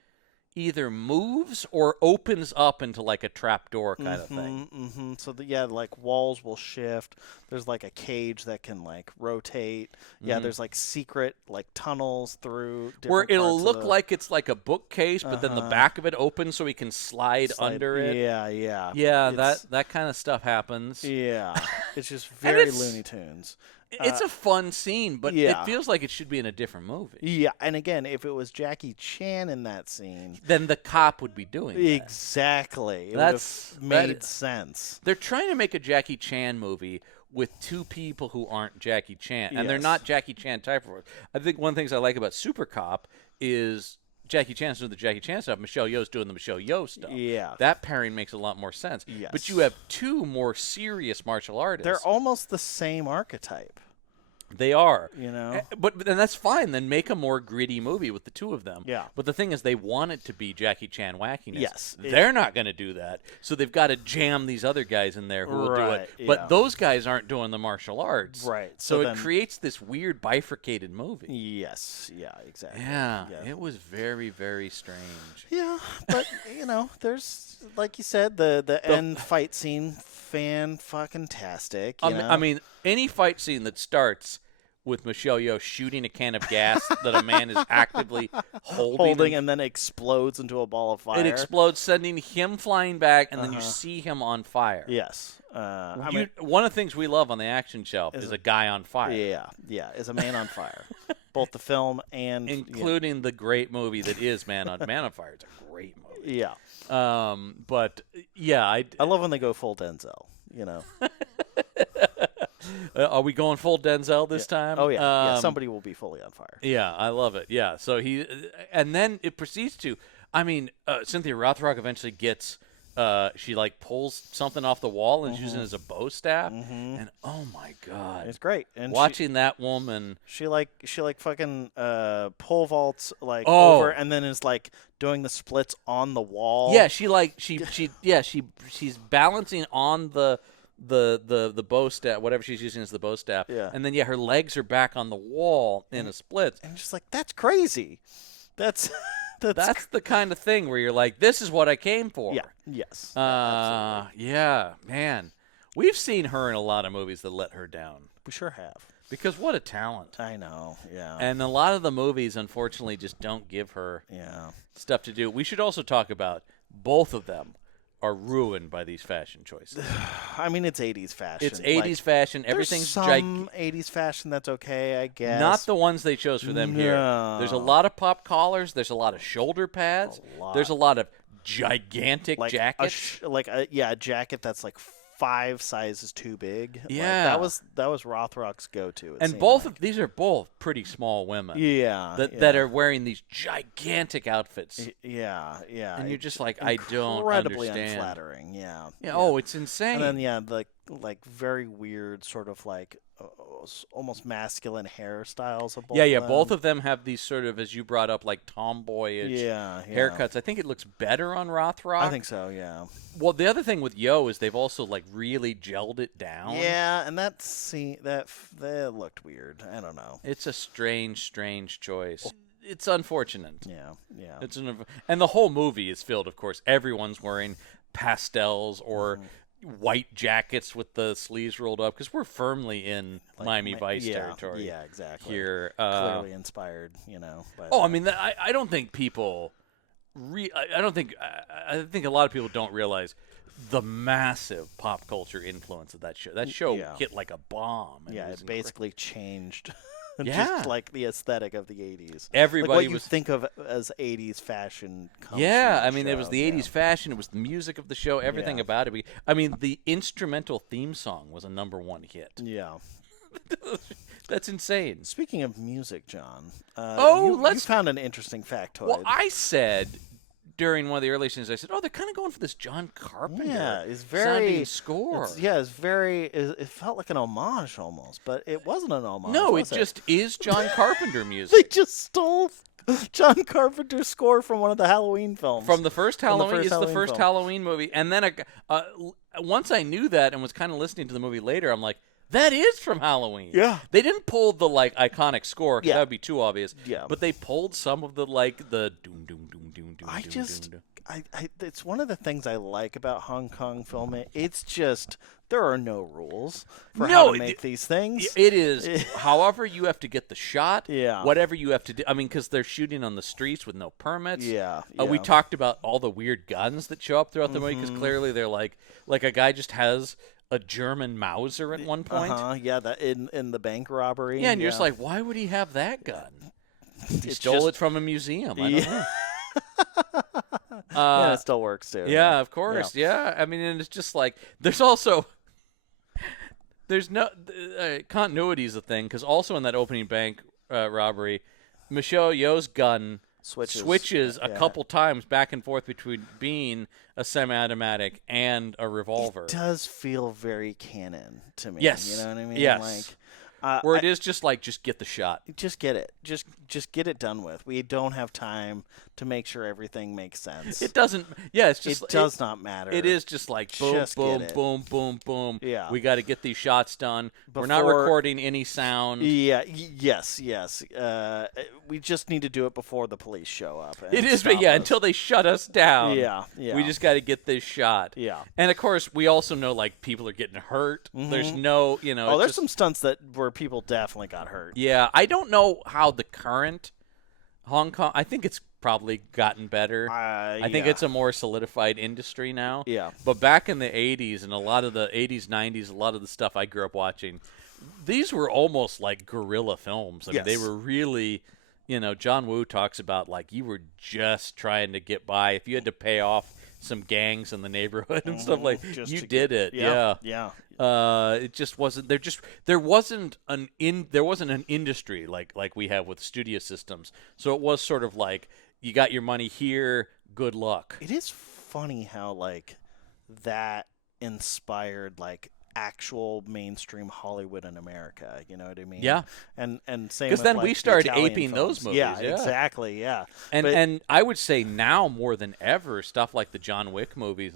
either moves or opens up into like a trapdoor kind of thing. Mm-hmm. So like walls will shift. There's like a cage that can like rotate. Yeah, there's like secret like tunnels through different Where it'll parts of look the- like it's like a bookcase, but then the back of it opens so he can slide under it. Yeah. Yeah, It's- that kind of stuff happens. Yeah, it's just very it's- Looney Tunes. It's a fun scene, but yeah. it feels like it should be in a different movie. Yeah, and again, if it was Jackie Chan in that scene, Then the cop would be doing that. exactly, it That's- would have that made is- sense. They're trying to make a Jackie Chan movie with two people who aren't Jackie Chan, and they're Yes. not Jackie Chan type of. I think one of the things I like about Super Cop is Jackie Chan's doing the Jackie Chan stuff. Michelle Yeoh's doing the Michelle Yeoh stuff. Yeah. That pairing makes a lot more sense. Yes. But you have two more serious martial artists. They're almost the same archetype. They are. You know? But that's fine. Then make a more gritty movie with the two of them. Yeah. But the thing is, they want it to be Jackie Chan wackiness. Yes. They're not going to do that. So they've got to jam these other guys in there who will do Right, it. But yeah. those guys aren't doing the martial arts. Right. So So it then- creates this weird bifurcated movie. Yes. Yeah, exactly. Yeah. It was very, very strange. Yeah, but there's like you said, the end fight scene, fan-fucking-tastic. I mean, any fight scene that starts with Michelle Yeoh shooting a can of gas that a man is actively holding and then explodes into a ball of fire. it explodes, sending him flying back, and then you see him on fire. Yes. I mean, One of the things we love on the action shelf is a guy on fire. yeah, is a man on fire. Both the film and Including the great movie that is Man on Fire. It's a great movie. yeah. But yeah, I love when they go full Denzel. Are we going full Denzel this time? Oh yeah, somebody will be fully on fire. Yeah, I love it. Yeah, so and then it proceeds to. I mean, Cynthia Rothrock eventually gets. She like pulls something off the wall and is using it as a bow staff, and oh my god, It's great. And watching that woman. she fucking pole vaults Oh. over, and then is like doing the splits on the wall. Yeah, she's balancing on the bow staff, whatever she's using as the bow staff. Yeah. And then her legs are back on the wall in a split. and just like that's crazy. That's That's the kind of thing where you're like, this is what I came for. yeah. Yes. Yeah, man. We've seen her in a lot of movies that let her down. We sure have. Because what a talent. I know. Yeah. And a lot of the movies, unfortunately, just don't give her yeah. stuff to do. We should also talk about both of them are ruined by these fashion choices. I mean, it's 80s fashion. It's 80s fashion. There's Everything's some 80s fashion that's okay, I guess. Not the ones they chose for them here. No. There's a lot of pop collars. There's a lot of shoulder pads. There's a lot of gigantic like jackets. a jacket that's like 5 sizes too big. Yeah. Like, that was Rothrock's go-to. And these are both pretty small women. Yeah. That are wearing these gigantic outfits. Yeah. And you're just like, I don't incredibly understand. unflattering. Yeah. Yeah. Oh, it's insane. And then like very weird sort of like almost masculine hairstyles of both. Yeah. of them. Both of them have these sort of, as you brought up, like tomboyish Yeah. haircuts. I think it looks better on Rothrock. I think so. Yeah. Well, the other thing with Yo is they've also like really gelled it down. Yeah, and that looked weird. I don't know. It's a strange choice. It's unfortunate. Yeah. And the whole movie is filled, of course. Everyone's wearing pastels or white jackets with the sleeves rolled up because we're firmly in Miami Vice territory. Yeah, exactly. Here, clearly inspired, by I mean, I don't think people. I think a lot of people don't realize the massive pop culture influence of that show. That show hit like a bomb. It basically changed. Yeah. Just like the aesthetic of the 80s. Everybody like what you was think of as 80s fashion comes Yeah, from that I mean, it was show, the 80s fashion. It was the music of the show. Everything Yeah. about it. I mean, the instrumental theme song was a #1 hit. Yeah. That's insane. Speaking of music, John, let's- you found an interesting factoid. Well, I said during one of the early scenes, I said, "Oh, they're kind of going for this John Carpenter yeah, it's sounding very score." it's very. It felt like an homage almost, but it wasn't an homage. No, was it just is John Carpenter They music. just stole John Carpenter's score from one of the Halloween films. From the first From the Halloween, first it's the Halloween first film. Halloween movie, and then once I knew that and was kind of listening to the movie later, I'm like, that is from Halloween. Yeah. They didn't pull the iconic score 'cause Yeah. that would be too obvious. Yeah. But they pulled some of the the doom doom doom doom doom. I doom, just, doom, doom. it's one of the things I like about Hong Kong filming. It's just there are no rules for how to make these things. It is. However, you have to get the shot. Yeah. Whatever you have to do. I mean, because they're shooting on the streets with no permits. Yeah, We yeah. talked about all the weird guns that show up throughout the movie because clearly they're like a guy just has a German Mauser at one point. Yeah, that in the bank robbery. Yeah, and you're just like, why would he have that gun? He stole it from a museum. I don't know. yeah, it still works too. Yeah, of course. Yeah. I mean, and it's just like there's also no continuity is a thing because also in that opening bank robbery, Michelle Yeoh's gun switches a couple times back and forth between being a semi-automatic and a revolver. It does feel very canon to me. Yes. You know what I mean? Yes. Like, Or it is just like, just get the shot. Just get it. Just get it done with. We don't have time to make sure everything makes sense. It doesn't. Yeah, it's just. It does not matter. It is just like boom, Just boom, get it. boom, boom, boom. Yeah. We got to get these shots done. We're not Before- recording any sound. Yeah. Yes. We just need to do it before the police show up. and It is, stop but yeah, us. until they shut us down. Yeah. We just got to get this shot. Yeah. And of course, we also know like people are getting hurt. There's no, you know. Oh, it's there's just- some stunts where people definitely got hurt. Yeah, I don't know how the current Hong Kong. I think it's probably gotten better. I think yeah. it's a more solidified industry now. Yeah. But back in the 80s and a lot of the 80s, 90s, a lot of the stuff I grew up watching, these were almost like guerrilla films. I mean, they Yes. were really, you know, John Woo talks about like you were just trying to get by. If you had to pay off some gangs in the neighborhood and stuff like, Just you to did it. Yeah. Yeah. It just wasn't there wasn't an industry like we have with studio systems. So it was sort of like you got your money here, good luck. It is funny how like that inspired like actual mainstream Hollywood in America. You know what I mean? Yeah. And same 'Cause with, then like, we the started Italian aping films. those movies, Yeah, yeah. exactly. Yeah. And But- and I would say now more than ever, stuff like the John Wick movies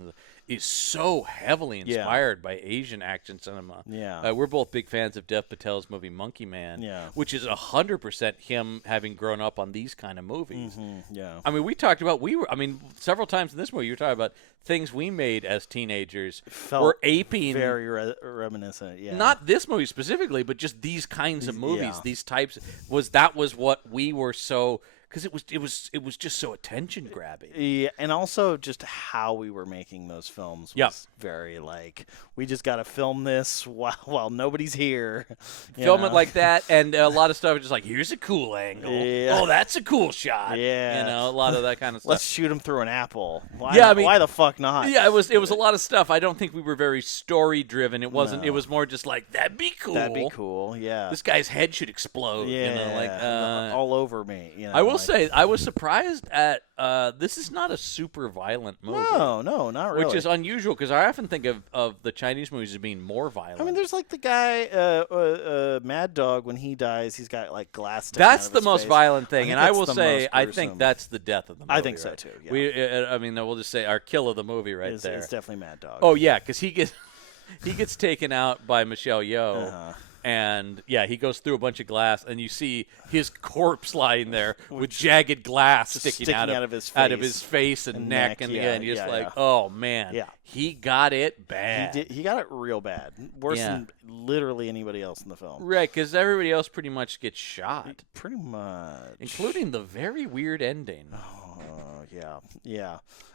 is so heavily inspired by Asian action cinema. Yeah. We're both big fans of Dev Patel's movie Monkey Man, Yeah. which is 100% him having grown up on these kind of movies. yeah. I mean, we talked about several times in this movie you were talking about things we made as teenagers Felt were aping very reminiscent. Yeah. not this movie specifically, but just these kinds of movies, yeah. these types that was what we were so because it was just so attention grabbing. Yeah, and also just how we were making those films was Yep. very like we just got to film this while nobody's here. you Film know? it like that, and a lot of stuff is just like, here's a cool angle. Yeah. Oh, that's a cool shot. Yeah. You know, a lot of that kind of stuff. Let's shoot him through an apple. Why, Yeah, I mean- why the fuck not? Yeah, it was a lot of stuff. I don't think we were very story driven. It wasn't. No. It was more just like that'd be cool. That'd be cool. Yeah. This guy's head should explode. yeah. You know, like all over me. You know, I will like- say I was surprised at this is not a super violent movie. No, not really. Which is unusual because I often think of the Chinese movies as being more violent. I mean, there's like the guy, Mad Dog. When he dies, he's got like glass. sticking that's out of the his most face. violent thing, think and I that's will the say most I gruesome. think that's the death of the movie. I think so, right? too, yeah. We, I mean, we'll just say our kill of the movie right It's, there. it's definitely Mad Dog. Oh yeah, because he gets taken out by Michelle Yeoh, Uh-huh. and yeah, he goes through a bunch of glass, and you see his corpse lying there with jagged glass sticking out of his face and neck, and yeah, and you're just yeah, like, yeah. oh man, Yeah. he got it bad. He got it real bad, worse Yeah. than literally anybody else in the film. Right, because everybody else pretty much gets shot, Pretty much, including the very weird ending.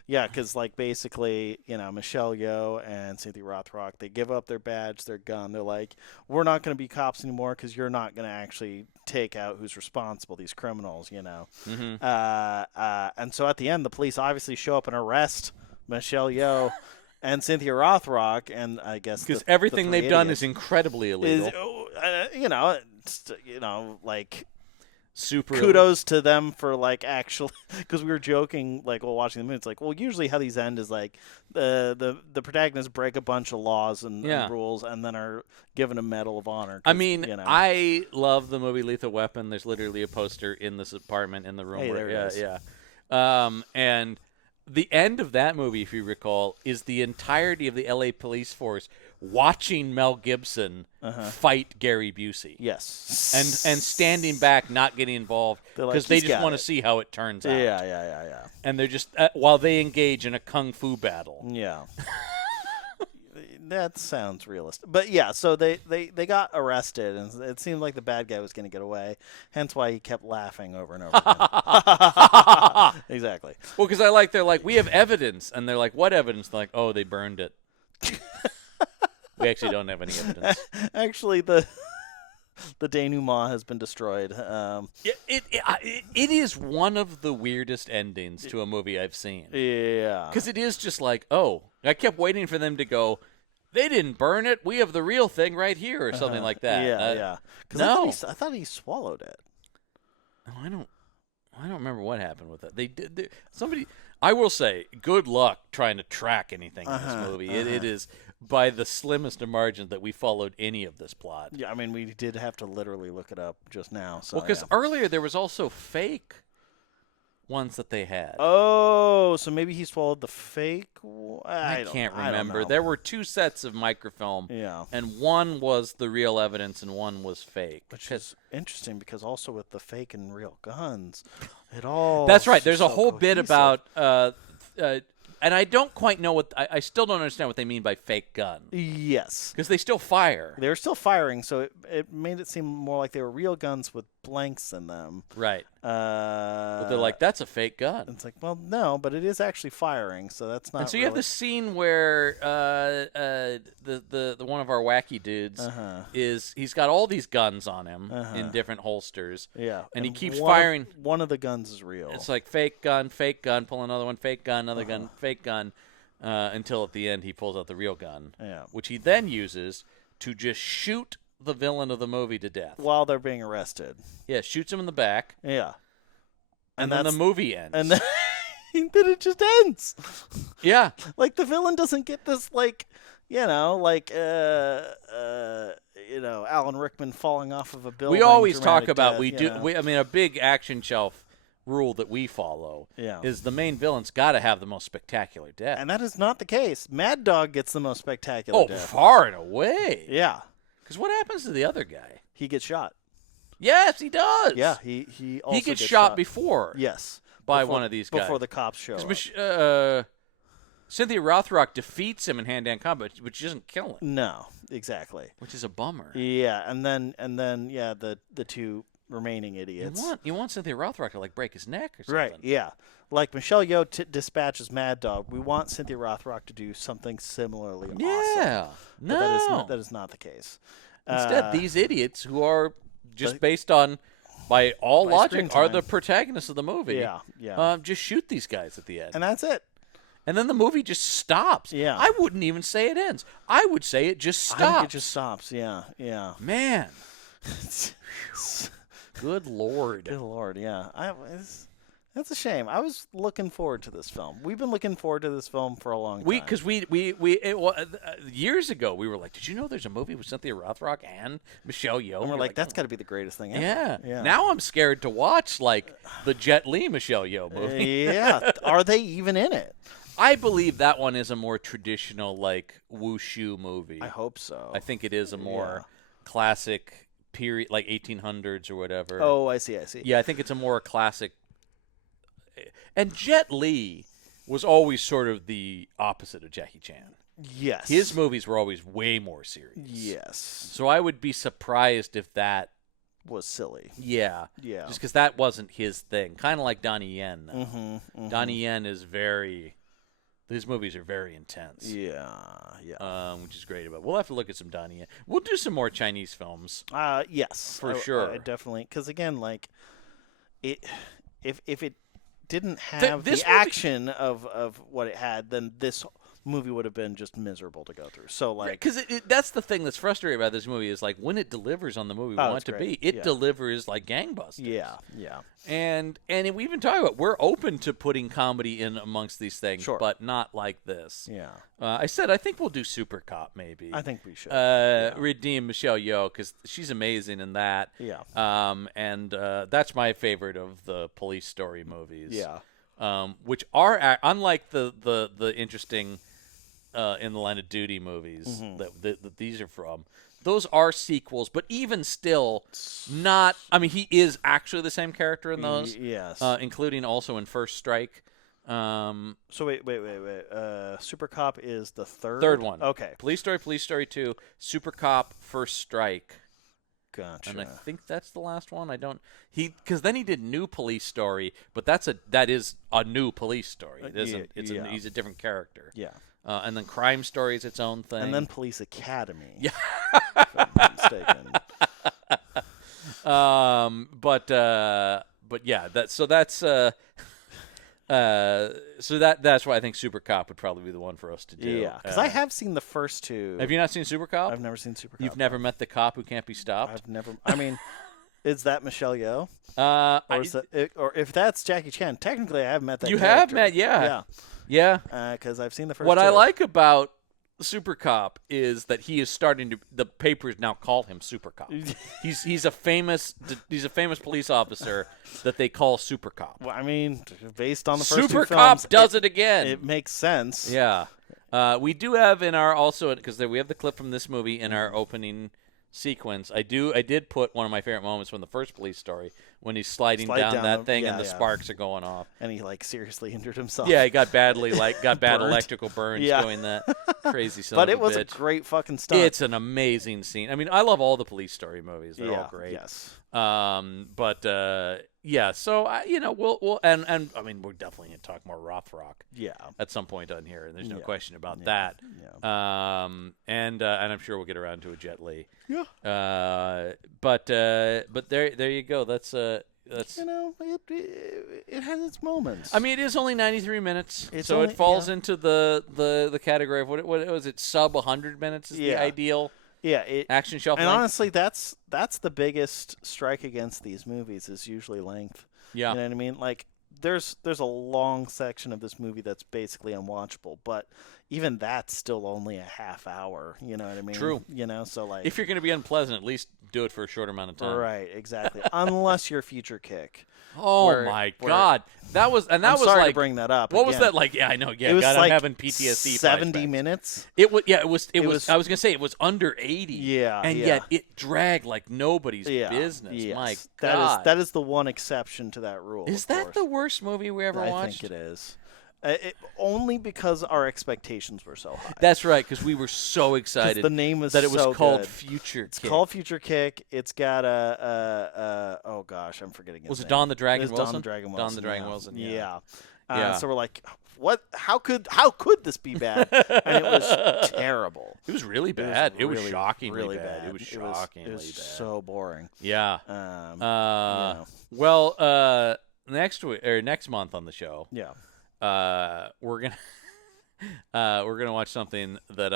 Yeah. Because like basically, you know, Michelle Yeoh and Cynthia Rothrock, they give up their badge, their gun. They're like, we're not going to be cops anymore because you're not going to actually take out who's responsible, these criminals, you know. Mm-hmm. And so at the end, the police obviously show up and arrest Michelle Yeoh and Cynthia Rothrock, and I guess Because the everything three they've done idiots is incredibly illegal. you know, like. Super Kudos to them for like actually, because we were joking like while watching the movie. It's like, well, usually how these end is like the protagonists break a bunch of laws and rules and then are given a Medal of Honor. I mean, you know. I love the movie Lethal Weapon. There's literally a poster in this apartment in the room. Hey, where, there it is. Yeah. And the end of that movie, if you recall, is the entirety of the LA police force watching Mel Gibson fight Gary Busey. Yes, And standing back, not getting involved, They're like, because they "He's just got want to it." see how it turns out. Yeah. And they're just while they engage in a kung fu battle. Yeah. That sounds realistic. But yeah, so they got arrested, and it seemed like the bad guy was going to get away. Hence why he kept laughing over and over again. Exactly. Well, because they're like, we have evidence, and they're like, what evidence? They're like, oh, they burned it. We actually don't have any evidence. Actually, the denouement has been destroyed. It is one of the weirdest endings to a movie I've seen. Yeah. Because it is just like, oh, I kept waiting for them to go, they didn't burn it. We have the real thing right here, or something like that. Yeah. Because no. I thought he swallowed it. Oh, I don't remember what happened with that. They did. Somebody. I will say, good luck trying to track anything in this movie. It is by the slimmest of margins that we followed any of this plot. Yeah, I mean, we did have to literally look it up just now. So, Well, because yeah. earlier there was also fake ones that they had. Oh, so maybe he swallowed the fake. I can't I don't remember. know. There were 2 sets of microfilm, Yeah. and one was the real evidence and one was fake. Which is interesting because also with the fake and real guns, it all. That's right. There's a so whole bit cohesive. about, and I don't quite know what I still don't understand what they mean by fake gun Yes. because they still fire. They were still firing, so it made it seem more like they were real guns with blanks in them. Right. But But they're like, that's a fake gun. it's like, well, no, but it is actually firing, so that's not. And so you have really- this scene where the one of our wacky dudes he's got all these guns on him in different holsters. Yeah, and he keeps one of- firing. One of the guns is real. It's like fake gun, pull another one, fake gun, another gun, fake gun, until at the end he pulls out the real gun, Yeah. which he then uses to just shoot the villain of the movie to death. While they're being arrested. Yeah, shoots him in the back, Yeah. and then the that's- movie ends. And then, then it just ends. yeah, Like the villain doesn't get this Alan Rickman falling off of a building. we always talk dramatic about death, I mean, a big action shelf rule that we follow Yeah. is the main villain's got to have the most spectacular death. And that is not the case. Mad Dog gets the most spectacular Oh, death. far and away. Yeah. Because what happens to the other guy? He gets shot. Yes, he does. Yeah, he also he gets shot before. Yes. by Before- one of these guys. Before the cops show up. Cynthia Rothrock defeats him in hand-to-hand combat, which doesn't kill him, No, exactly. which is a bummer. Yeah, and then the two remaining idiots. You want Cynthia Rothrock to break his neck or something. Right, yeah. Like Michelle Yeoh dispatches Mad Dog. We want Cynthia Rothrock to do something similarly awesome. Yeah. But No. that is not the case. Instead, these idiots who are just based on, by all By logic, screen are time. the protagonists of the movie. Yeah. Just shoot these guys at the end. And that's it. And then the movie just stops. Yeah. I wouldn't even say it ends. I would say it just stops. I think it just stops. Yeah, yeah. Man. Good Lord. Good Lord, yeah. That's a shame. I was looking forward to this film. We've been looking forward to this film for a long time. Because years ago we were like, did you know there's a movie with Cynthia Rothrock and Michelle Yeoh? And we're like, that's got to be the greatest thing ever. yeah. Yeah. Now I'm scared to watch the Jet Li Michelle Yeoh movie. Yeah. Are they even in it? I believe that one is a more traditional wushu movie. I hope so. I think it is a more classic period, 1800s or whatever. Oh, I see. Yeah, I think it's a more classic. And Jet Li was always sort of the opposite of Jackie Chan. Yes. His movies were always way more serious. Yes. So I would be surprised if that. Was silly. Yeah. Yeah. Just because that wasn't his thing. Kind of like Donnie Yen. Now. Mm-hmm. Donnie Yen is very. His movies are very intense. Yeah. Which is great about. We'll have to look at some Donnie Yen. We'll do some more Chinese films. Yes. For sure. I definitely. Because again, if it didn't have this the movie- action of what it had, then this movie would have been just miserable to go through. So Because that's the thing that's frustrating about this movie is when it delivers on the movie we want it's it to great. be, it Yeah. delivers like gangbusters. Yeah. And we even talk about we're open to putting comedy in amongst these things, Sure. but not like this. Yeah. I said I think we'll do Super Cop maybe. I think we should. Redeem Michelle Yeoh because she's amazing in that. Yeah. And that's my favorite of the police story movies. Yeah. Which are unlike the interesting in the Line of Duty movies Mm-hmm. that these are from. Those are sequels, but even still, not. I mean, he is actually the same character in those. Yes. Including also in First Strike. So wait. Super Cop is the Third one. Okay. Police Story 2, Super Cop, First Strike. Gotcha. And I think that's the last one. Because then he did New Police Story, but that is a new police story. It isn't. He's a different character. Yeah. And then Crime Story is its own thing. And then Police Academy. Yeah. If I'm not mistaken. But yeah, that's why I think Super Cop would probably be the one for us to do. Yeah. Because I have seen the first two. Have you not seen Super Cop? I've never seen Super Cop. You've never met the cop who can't be stopped? I've never. I mean, is that Michelle Yeoh? Or if that's Jackie Chan, technically I have met that. You character. have met, yeah. Yeah. Yeah. Because I've seen the first. What I two. like about Super Cop is that he is starting to. The papers now call him Super Cop. he's a famous police officer that they call Super Cop. Well, I mean, based on the first Super two Cop films, does it again. It makes sense. Yeah. We do have in our also because we have the clip from this movie in our opening sequence. I did put one of my favorite moments from the first Police Story when he's sliding Slide down down that the- thing yeah, and the yeah. sparks are going off. And he seriously injured himself. Yeah, he got bad Burnt. electrical burns Yeah. doing that. Crazy son But of it was a a bitch. great fucking stunt. It's an amazing scene. I mean, I love all the Police Story movies. They're all great. Yes. Yeah. So we'll and I mean we're definitely gonna talk more Rothrock Yeah. at some point on here, and there's no Yeah. question about Yeah. that. And I'm sure we'll get around to a Jet Li. Yeah. But there you go. That's. It has its moments. I mean, it is only 93 minutes, It's so only- it falls yeah. into the category of what was it? Sub 100 minutes is the Yeah. ideal yeah. action shelf And length. honestly, that's the biggest strike against these movies is usually length. Yeah. You know what I mean? Like there's a long section of this movie that's basically unwatchable, but even that's still only a half hour. You know what I mean? True. So like If you're going to be unpleasant, at least do it for a short amount of time. right, exactly. Unless you're Future Kick. Oh Where- my where- God, that was I'm was sorry like to bring that up. what was again. that like? Yeah, I know. Yeah, It was God, like I'm having PTSD. 70 flashbacks. minutes. It was. Yeah, it was. It was- I was gonna say it was under 80. Yeah, and yeah. yet it dragged like nobody's Yeah. business. Yes. My That God, is that is the one exception to that rule. is of that course. the worst movie we ever I watched? think it is. Only because our expectations were so high. That's right, because we were so 'Cause excited the name was that it was so called good. Future It's Kick. called Future Kick. It's got oh gosh, I'm forgetting his Was it name. Don the Dragon It was Wilson? Don the Dragon Don Wilson. the Dragon yeah. Wilson, yeah. Yeah. Yeah. So we're like, what? How could this be bad? And it was terrible. It was really bad. It was really, shockingly really bad. It was shockingly It was bad. so boring. Yeah. Yeah. Well, next month on the show, Yeah. we're gonna watch something that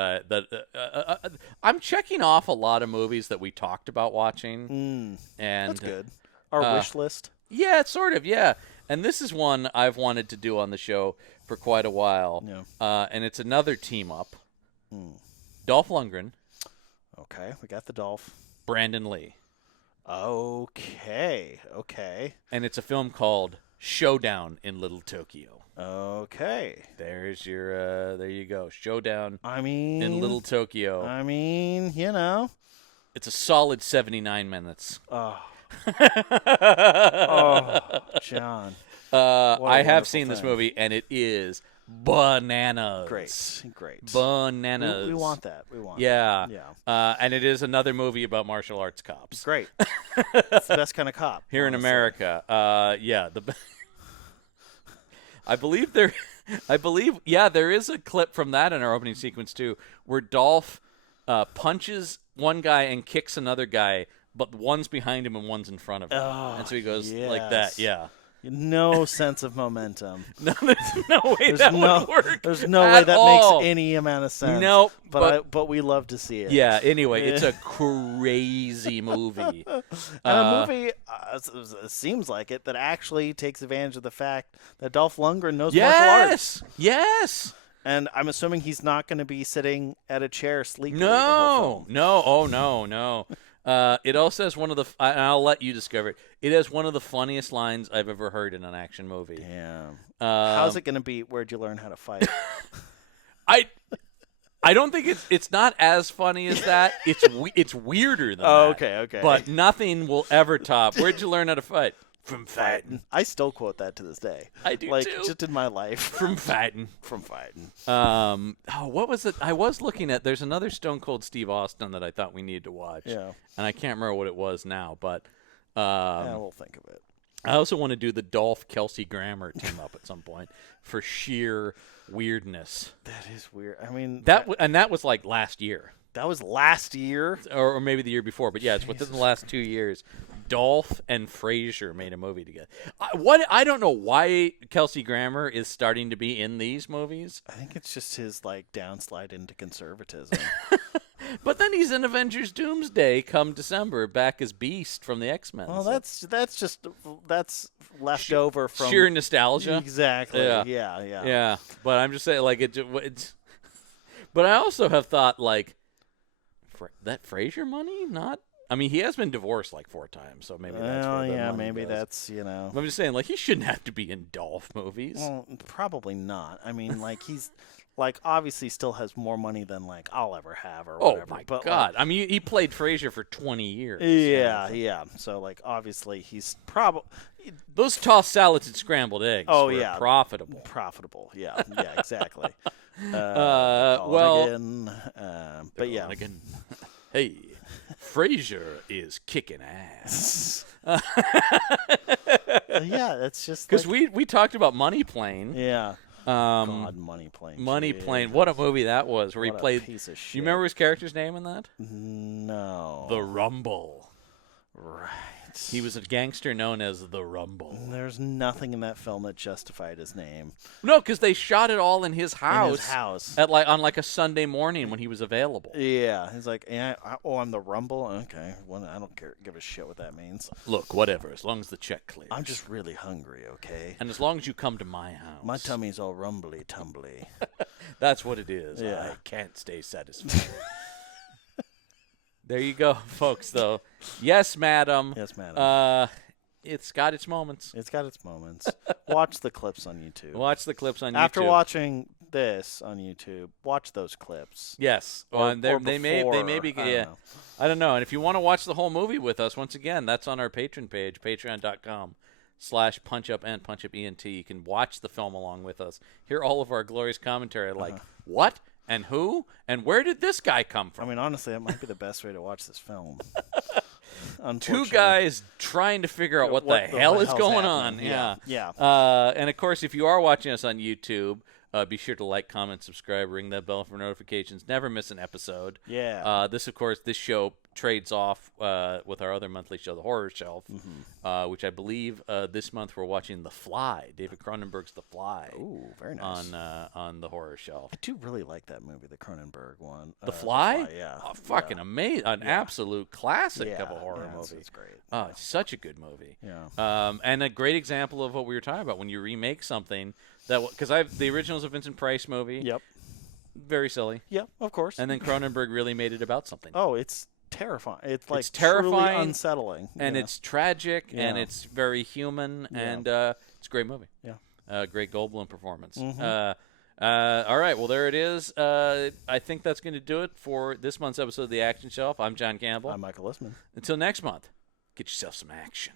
I'm checking off a lot of movies that we talked about watching, and That's good. Our wish list. Yeah, sort of. Yeah, and this is one I've wanted to do on the show for quite a while. Yeah. And it's another team up. Dolph Lundgren, Okay, we got the Dolph. Brandon Lee, Okay. and it's a film called Showdown in Little Tokyo. Okay. There's your there you go. Showdown I mean, in Little Tokyo. I mean, It's a solid 79 minutes. Oh, John. What a I have wonderful seen this thing. movie, and it is bananas. Great. Bananas. We want that. We want Yeah. that. Yeah. And it is another movie about martial arts cops. Great. It's the best kind of cop. Here in honestly. America. Yeah. I believe there is a clip from that in our opening sequence too, where Dolph punches one guy and kicks another guy, but one's behind him and one's in front of him, Oh, and so he goes like that. yes. Yeah. No sense of momentum. No, there's no way There's that no, would work. There's no way at that all. makes any amount of sense. Nope, But we love to see it. Yeah. Anyway, it's a crazy movie. And a movie, it seems like it, that actually takes advantage of the fact that Dolph Lundgren knows martial arts. Yes. And I'm assuming he's not going to be sitting at a chair sleeping. The whole film. No. Oh no. It also has one of the. And I'll let you discover it. It has one of the funniest lines I've ever heard in an action movie. Damn. How's it going to be? Where'd you learn how to fight? I don't think it's not as funny as that. It's weirder than Oh, that. okay. But nothing will ever top. Where'd you learn how to fight? From fighting. I still quote that to this day. I do like, too. just in my life. From fighting. From fighting. What was it? I was looking at. There's another Stone Cold Steve Austin that I thought we needed to watch. Yeah. And I can't remember what it was now, but Yeah, we'll think of it. I also want to do the Dolph Kelsey Grammer team up at some point for sheer weirdness. That is weird. I mean, That was like last year, that was last year. or maybe the year before. But yeah, it's within the last 2 years. Dolph and Frasier made a movie together. I don't know why Kelsey Grammer is starting to be in these movies, I think it's just his downslide into conservatism. but then he's in Avengers Doomsday come December, back as Beast from the X-Men. Well, so that's left over from sheer nostalgia. Exactly. Yeah. Yeah. Yeah, but I'm just saying, like it's. But I also have thought, like, that Frasier money, not. I mean, he has been divorced like 4 times, so maybe that's Well, where the yeah, money maybe goes. that's, I'm just saying, like, he shouldn't have to be in Dolph movies. Well, probably not. I mean, like, he's, like, obviously still has more money than, like, I'll ever have or Oh whatever. my but, God! I mean, he played Frasier for 20 years. Yeah. So, like, obviously he's probably Those tossed salads and scrambled eggs. Oh, were yeah. profitable. Yeah, exactly. Well, But yeah. Again, hey, Frasier is kicking ass. Yeah, it's just Because like, we talked about Money Plane. yeah. God, Money Plane. Money Jesus. Plane. What a movie that was! Where What he a played. piece of shit. You remember his character's name in that? No. The Rumble. Right. He was a gangster known as the Rumble. There's nothing in that film that justified his name. No, because they shot it all in his house. In his house. At on a Sunday morning when he was available. Yeah, he's like, I'm the Rumble. Okay, well, I don't give a shit what that means. Look, whatever, as long as the check clears. I'm just really hungry. Okay. And as long as you come to my house. My tummy's all rumbly tumbly. That's what it is. Yeah. I can't stay satisfied. There you go, folks, though. Yes, madam. Yes, madam. It's got its moments. It's got its moments. Watch the clips on YouTube. Watch the clips on After YouTube. watching this on YouTube, watch those clips. Yes. Or they may be. before, I don't Yeah. know. I don't know. And if you want to watch the whole movie with us, once again, that's on our Patreon page, patreon.com/punchup and punchupent. You can watch the film along with us. Hear all of our glorious commentary like, what? And who? And where did this guy come from? I mean, honestly, that might be the best way to watch this film. Two Unfortunately. guys trying to figure out what the hell is hell's going happening. on. Yeah. And of course, if you are watching us on YouTube, be sure to like, comment, subscribe, ring that bell for notifications. Never miss an episode. Yeah. This show trades off with our other monthly show, The Horror Shelf, which I believe this month we're watching The Fly, David Cronenberg's The Fly. Ooh, very nice. On The Horror Shelf. I do really like that movie, the Cronenberg one. The Fly? Yeah. Oh, fucking amazing. An absolute classic Yeah, of a horror yeah, movie. It's great. Oh, it's such a good movie. Yeah. And a great example of what we were talking about when you remake something that because the original's a Vincent Price movie. Yep. Very silly. Yep, of course. And then Cronenberg really made it about something. Oh, it's terrifying. It's like terrifying, truly unsettling. And yeah. it's tragic and Yeah. it's very human and it's a great movie. Yeah. Great Goldblum performance. Mm-hmm. All right, well there it is. I think that's going to do it for this month's episode of The Action Shelf. I'm John Campbell. I'm Michael Listman. Until next month, get yourself some action.